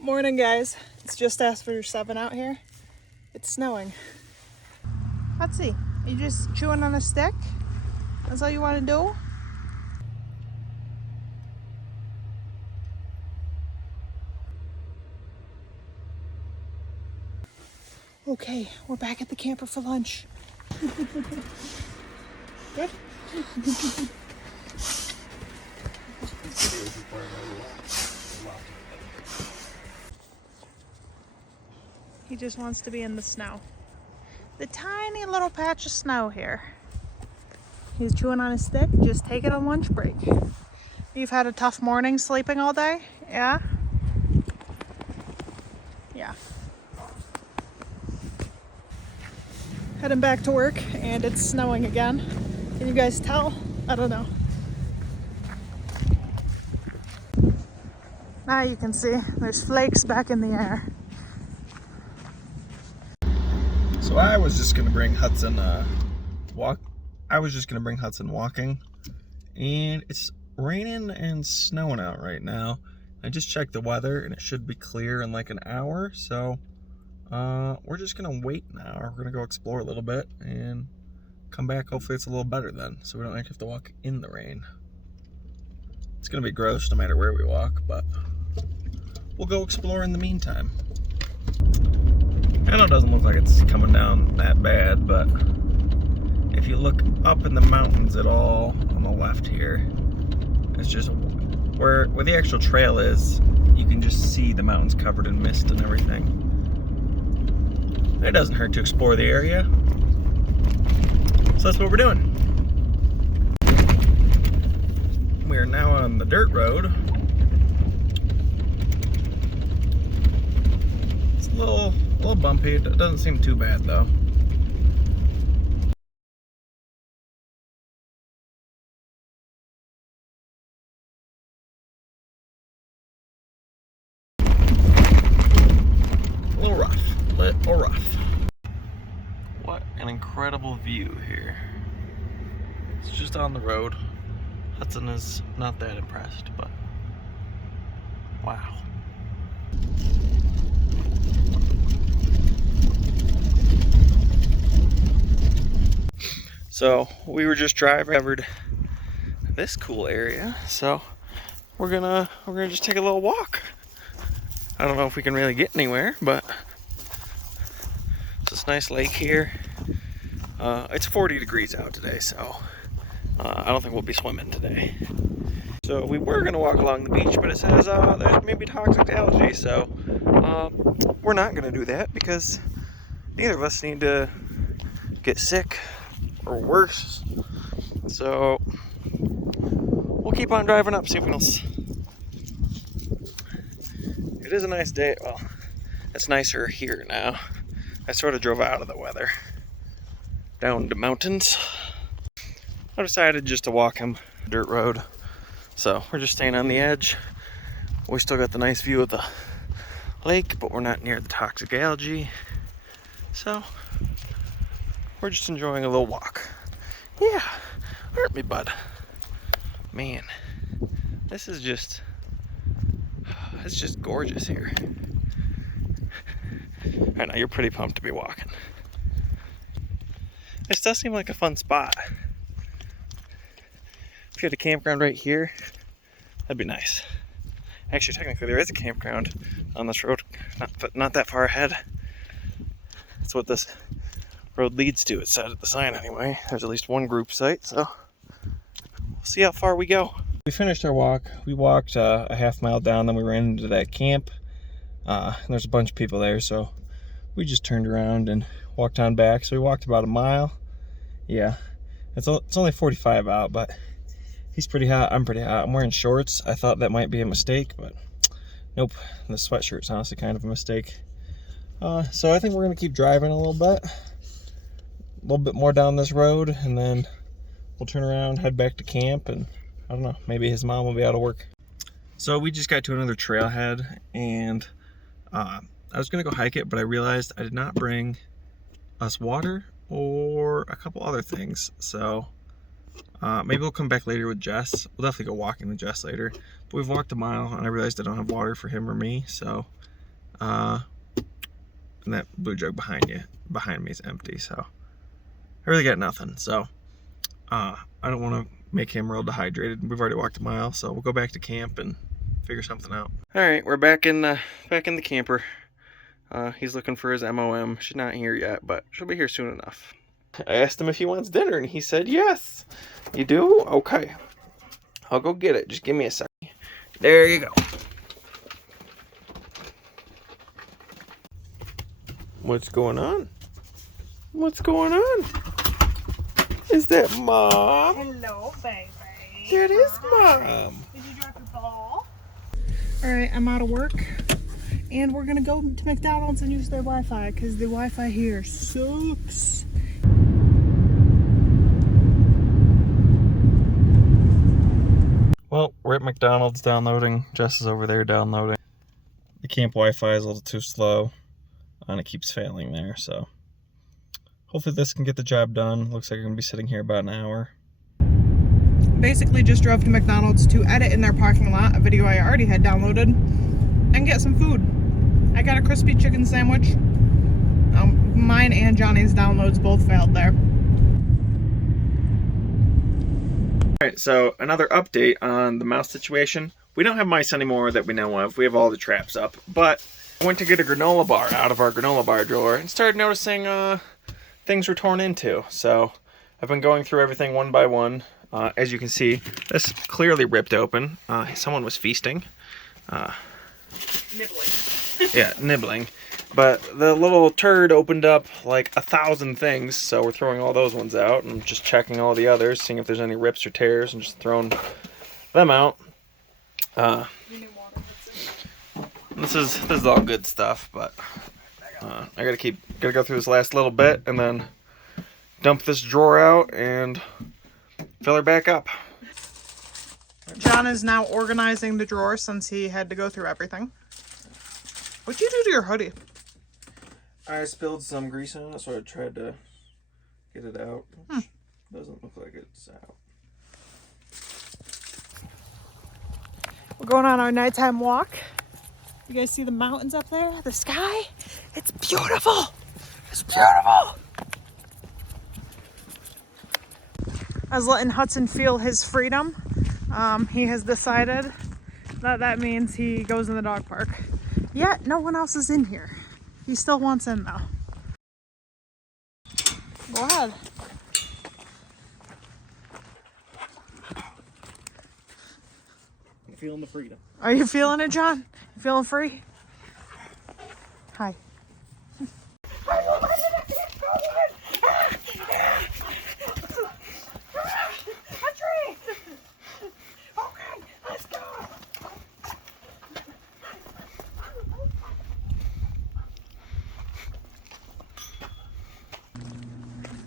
Morning, guys. It's just after 7 out here. It's snowing. Let's see. You just chewing on a stick? That's all you want to do? Okay, we're back at the camper for lunch. Good? He just wants to be in the snow. The tiny little patch of snow here. He's chewing on his stick, just taking a lunch break. You've had a tough morning sleeping all day? Yeah? Yeah. Heading back to work, and it's snowing again. Can you guys tell? I don't know. Now you can see there's flakes back in the air. So I was just gonna bring Hudson walking, and it's raining and snowing out right now. I just checked the weather and it should be clear in like an hour, so we're just gonna wait now. We're gonna go explore a little bit and come back. Hopefully it's a little better then, so we don't have to walk in the rain. It's gonna be gross no matter where we walk, but we'll go explore in the meantime. I know it doesn't look like it's coming down that bad, but if you look up in the mountains at all on the left here, it's just where the actual trail is. You can just see the mountains covered in mist and everything. It doesn't hurt to explore the area, so that's what we're doing. We are now on the dirt road. It's a little bumpy. It doesn't seem too bad though. A little rough. What an incredible view here. It's just on the road. Hudson is not that impressed, but wow. So we were just covered this cool area, so we're gonna just take a little walk. I don't know if we can really get anywhere, but it's this nice lake here. It's 40 degrees out today, so I don't think we'll be swimming today. So we were gonna walk along the beach, but it says there's maybe toxic algae, so we're not gonna do that because neither of us need to get sick or worse. So we'll keep on driving up, see if we else. It is a nice day. Well, it's nicer here now. I sort of drove out of the weather down the mountains. I decided just to walk him dirt road. So we're just staying on the edge. We still got the nice view of the lake, but we're not near the toxic algae. So we're just enjoying a little walk. Yeah, aren't we, bud? Man, this is just, it's just gorgeous here. I know you're pretty pumped to be walking. This does seem like a fun spot. If you had a campground right here, that'd be nice. Actually, technically there is a campground on this road, not that far ahead. That's what this road leads to. It said at the sign anyway. There's at least one group site, so we'll see how far we go. We finished our walk. We walked a half mile down, then we ran into that camp. And there's a bunch of people there, so we just turned around and walked on back. So we walked about a mile. Yeah, it's only 45 out, but he's pretty hot. I'm pretty hot. I'm wearing shorts. I thought that might be a mistake, but nope. The sweatshirt's honestly kind of a mistake. So I think we're gonna keep driving a little bit more down this road, and then we'll turn around, head back to camp, and I don't know, maybe his mom will be out of work. So we just got to another trailhead, and I was gonna go hike it, but I realized I did not bring us water or a couple other things. So maybe we'll come back later with Jess. We'll definitely go walking with Jess later. But we've walked a mile, and I realized I don't have water for him or me, so And that blue jug behind me is empty, so I really got nothing. So I don't want to make him real dehydrated. We've already walked a mile, so we'll go back to camp and figure something out. All right, we're back in the camper. He's looking for his MOM. She's not here yet, but she'll be here soon enough. I asked him if he wants dinner, and he said yes. You do? Okay. I'll go get it. Just give me a second. There you go. What's going on? What's going on? Is that Mom? Hello, baby. That is Mom. Did you drop your ball? All right, I'm out of work, and we're gonna go to McDonald's and use their Wi-Fi because the Wi-Fi here sucks. Well, we're at McDonald's downloading. Jess is over there downloading. The camp Wi-Fi is a little too slow, and it keeps failing there, so hopefully this can get the job done. Looks like we're gonna be sitting here about an hour. Basically just drove to McDonald's to edit in their parking lot a video I already had downloaded and get some food. I got a crispy chicken sandwich. Mine and Johnny's downloads both failed there. Alright, so another update on the mouse situation. We don't have mice anymore that we know of. We have all the traps up, but I went to get a granola bar out of our granola bar drawer and started noticing things were torn into. So I've been going through everything one by one. As you can see, this clearly ripped open. Someone was feasting. Nibbling. Yeah, nibbling. But the little turd opened up like 1,000 things, so we're throwing all those ones out and just checking all the others, seeing if there's any rips or tears, and just throwing them out. This is all good stuff, but I gotta go through this last little bit and then dump this drawer out and fill her back up. John is now organizing the drawer since he had to go through everything. What'd you do to your hoodie? I spilled some grease on it, so I tried to get it out. Doesn't look like it's out. We're going on our nighttime walk. You guys see the mountains up there? The sky? It's beautiful. It's beautiful. I was letting Hudson feel his freedom. He has decided that means he goes in the dog park. Yet no one else is in here. He still wants in though. Go ahead. I'm feeling the freedom. Are you feeling it, John? You feeling free? Hi.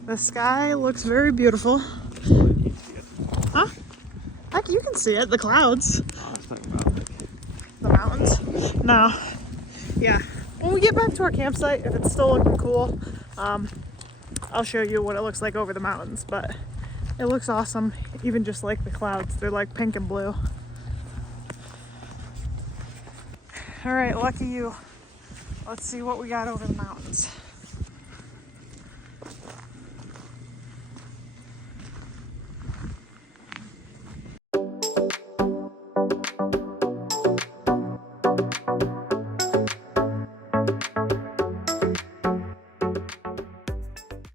The sky looks very beautiful. Huh? Heck, you can see it. The clouds. I was talking about The mountains. No. Yeah. When we get back to our campsite, if it's still looking cool, I'll show you what it looks like over the mountains. But it looks awesome, even just like the clouds. They're like pink and blue. All right, lucky you. Let's see what we got over the mountains.